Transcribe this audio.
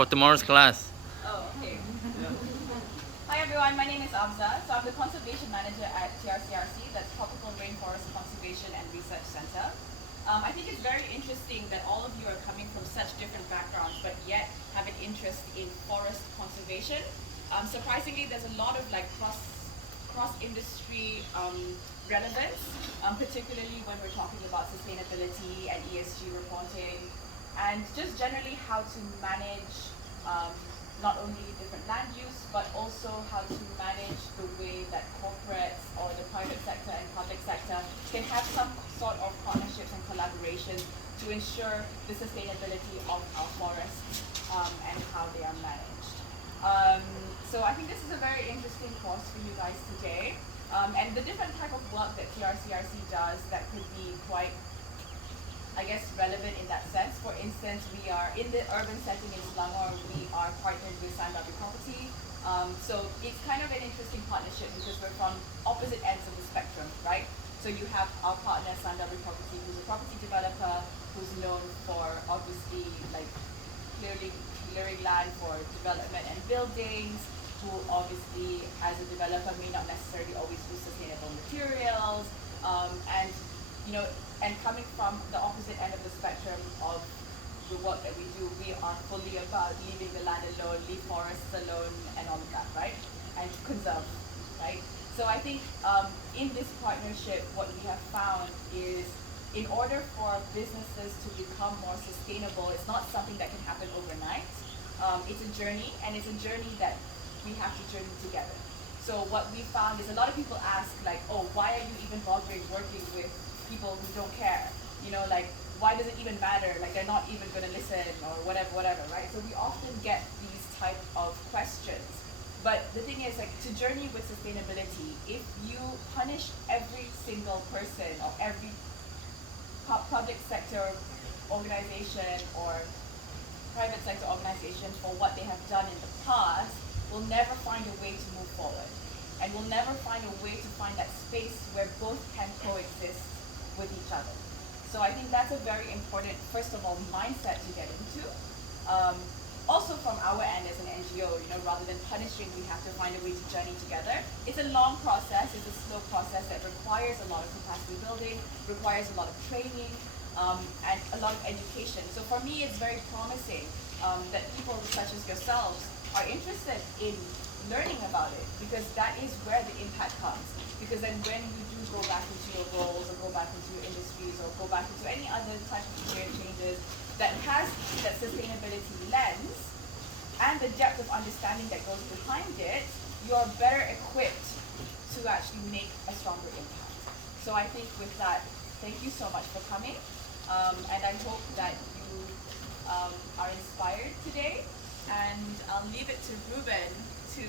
for tomorrow's class. Oh, okay. Hi everyone, my name is Abza. So I'm the Conservation Manager at TRCRC, that's Tropical Rainforest Conservation and Research Center. I think it's very interesting that all of you are coming from such different backgrounds, but yet have an interest in forest conservation. Surprisingly, there's a lot of cross-industry relevance, particularly when we're talking about sustainability and ESG reporting, and just generally how to manage not only different land use, but also how to manage the way that corporates or the private sector and public sector can have some sort of partnerships and collaborations to ensure the sustainability of our forests and how they are managed. So I think this is a very interesting course for you guys today. And the different type of work that TRCRC does that could be quite, I guess, relevant in that sense. For instance, we are in the urban setting in Selangor, we are partnered with Sandabi Property. So it's kind of an interesting partnership because we're from opposite ends of the spectrum, right? So you have our partner Sandabi Property, who's a property developer who's known for obviously like clearly clearing land for development and buildings, who obviously as a developer may not necessarily always use sustainable materials, and you know, and coming from the opposite end of the spectrum of the work that we do, we are fully about leaving the land alone, leave forests alone, and all of that, right? And conserve, right? So I think in this partnership, what we have found is in order for businesses to become more sustainable, it's not something that can happen overnight. It's a journey, and it's a journey that we have to journey together. So what we found is a lot of people ask like, oh, why are you even bothering working with people who don't care? You know, like, why does it even matter? Like, they're not even going to listen or whatever, right? So we often get these type of questions. But the thing is, like, to journey with sustainability, if you punish every single person or every public sector organization or private sector organization for what they have done in the past, we'll never find a way to move forward. And we'll never find a way to find that space where both can coexist with each other. So I think that's a very important, first of all, mindset to get into. Also from our end as an NGO, you know, rather than punishing, we have to find a way to journey together. It's a long process, it's a slow process that requires a lot of capacity building, requires a lot of training, and a lot of education. So for me, it's very promising that people such as yourselves are interested in learning about it, because that is where the impact comes. Because then when you do go back into your roles or go back into your industries or go back into any other type of career changes that has that sustainability lens and the depth of understanding that goes behind it, you are better equipped to actually make a stronger impact. So I think with that, thank you so much for coming. And I hope that you are inspired today. And I'll leave it to Ruben to